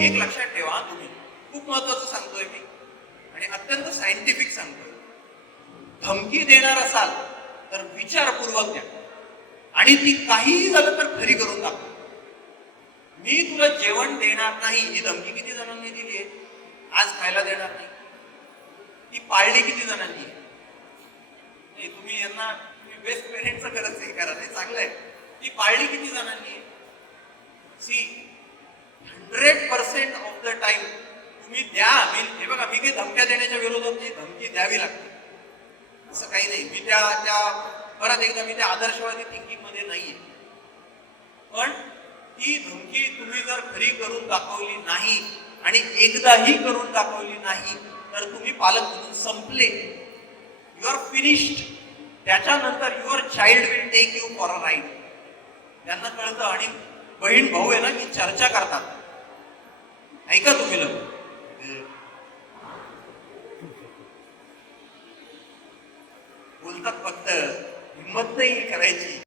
एक लक्षात ठेवा तुम्ही. खूप महत्वाचं सांगतोय मी. आणि अत्यंत सायंटिफिक सांगतोय. धमकी देणार असाल तर विचारपूर्वक द्या. आणि ती काहीही झालं तर खरी करून दाखवा. मी तुला जेवण देणार नाही. ही धमकी किती जणांनी दिली आहे? आज खायला देणार नाही. ती पाळली किती जणांनी आहे? तुम्ही यांना तुम्ही बेस्ट पेरेंटचं खरंच हे करा. ते चांगलं आहे. ती पाळली किती जणांनी see hundred percent of the time तुम्ही द्या मी हे बघा मी काही धमक्या देण्याच्या विरोधात धमकी द्यावी लागते. असं काही नाही. मी त्या त्या परत एकदा मी त्या आदर्शवादी थिंकिंगमध्ये नाहीये. पण ती धमकी तुम्ही जर खरी करून दाखवली नाही आणि एकदाही करून दाखवली नाही तर तुम्ही पालक म्हणून संपले. यू आर फिनिश्ड त्याच्यानंतर your child will take you for a ride त्यांना कळतं. आणि बहीण भाऊ आहे ना की चर्चा करतात. फक्त हिंमत नाही करायची.